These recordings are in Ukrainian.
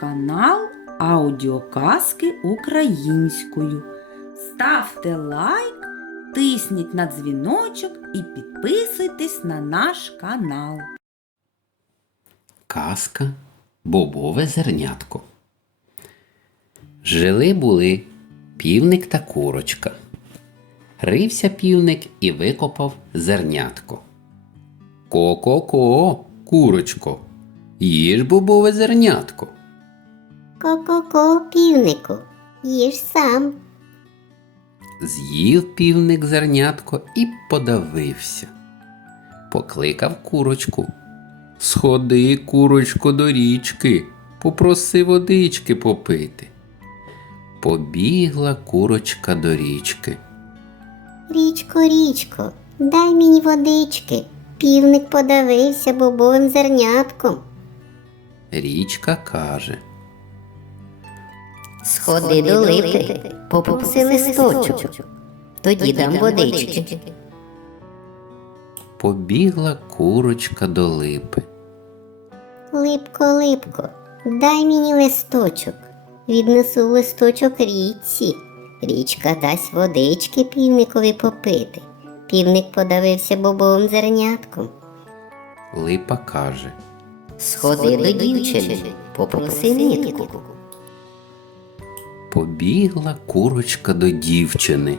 канал Аудіоказки українською. Ставте лайк, тисніть на дзвіночок і підписуйтесь на наш канал. Казка Бобове зернятко. Жили були півник та курочка. Рився півник і викопав зернятко. Ко-ко-ко, курочко, їж бобове зернятко. Ко-ко-ко, півнику, їж сам. З'їв півник зернятко і подавився. Покликав курочку. Сходи, курочко, до річки, попроси водички попити. Побігла курочка до річки. Річко, річко, дай мені водички. Півник подавився бобовим зернятком. Річка каже. Сходи до липи, попупси листочок, тоді дам водички. Побігла курочка до липи. Липко, липко, дай мені листочок. Віднесу листочок річці. Річка дасть водички півникові попити. Півник подавився бобовим зернятком. Липа каже. Сходи до дівчини, попроси нитку. Побігла курочка до дівчини.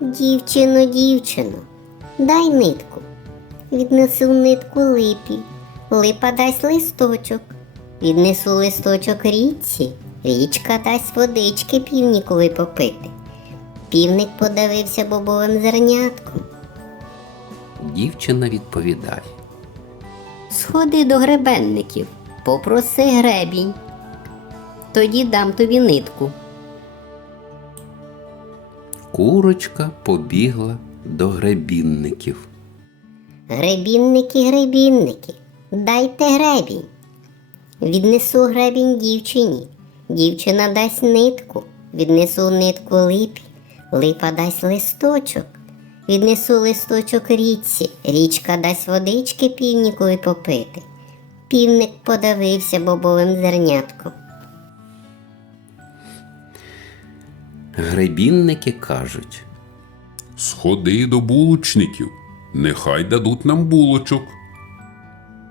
Дівчино, дівчино, дай нитку. Віднесу нитку липі. Липа дасть листочок. Віднесу листочок річці. Річка дасть водички півнікові попити. Півник подавився бобовим зернятком. Дівчина відповідає. Сходи до гребенників, попроси гребінь. Тоді дам тобі нитку. Курочка побігла до гребінників. Гребінники, гребінники, дайте гребінь. Віднесу гребінь дівчині. Дівчина дасть нитку, віднесу нитку липі, липа дасть листочок. Віднесу листочок річці, річка дасть водички півнікові попити. Півник подавився бобовим зернятком. Гребінники кажуть. Сходи до булочників, нехай дадуть нам булочок.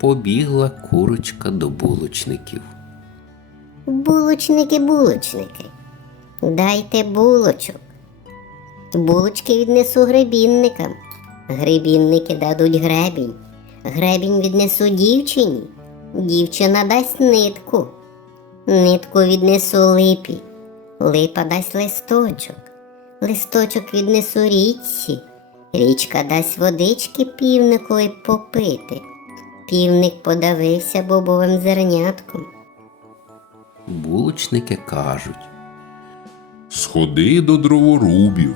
Побігла курочка до булочників. Булочники, булочники, дайте булочок. Булочки віднесу гребінникам. Гребінники дадуть гребінь. Гребінь віднесу дівчині. Дівчина дасть нитку. Нитку віднесу липі. Липа дасть листочок. Листочок віднесу річці. Річка дасть водички півникові попити. Півник подавився бобовим зернятком. Булочники кажуть. Сходи до дроворубів,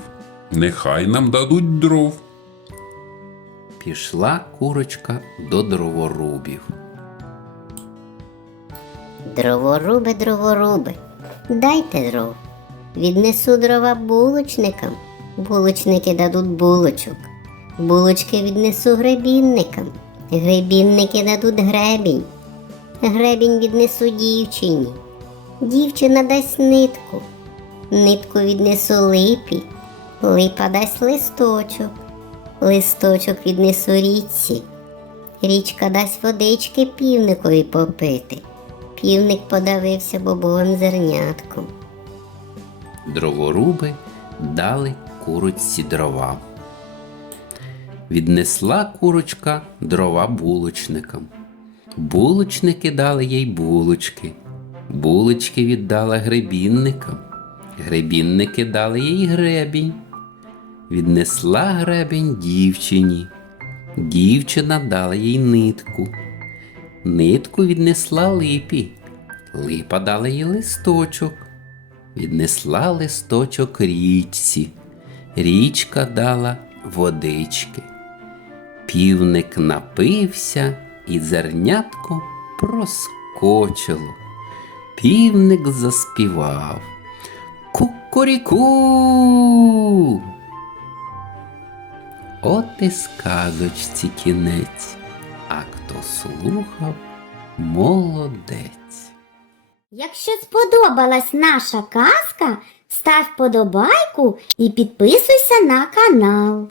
нехай нам дадуть дров. Пішла курочка до дроворубів. Дроворуби, дроворуби, дайте дров. Віднесу дрова булочникам. Булочники дадуть булочок. Булочки віднесу гребінникам. Гребінники дадуть гребінь. Гребінь віднесу дівчині. Дівчина дасть нитку. Нитку віднесу липі. Липа дасть листочок. Листочок віднесу річці. Річка дасть водички півникові попити. Півник подавився бобовим зернятком. Дроворуби дали курочці дрова. Віднесла курочка дрова булочникам. Булочники дали їй булочки. Булочки віддала гребінникам. Гребінники дали їй гребінь. Віднесла гребінь дівчині. Дівчина дала їй нитку. Нитку віднесла липі. Липа дала їй листочок. Віднесла листочок річці. Річка дала водички. Півник напився, і зернятко проскочило. Півник заспівав. Кукуріку. От і сказочці кінець, а хто слухав, молодець. Якщо сподобалась наша казка, став подобайку і підписуйся на канал.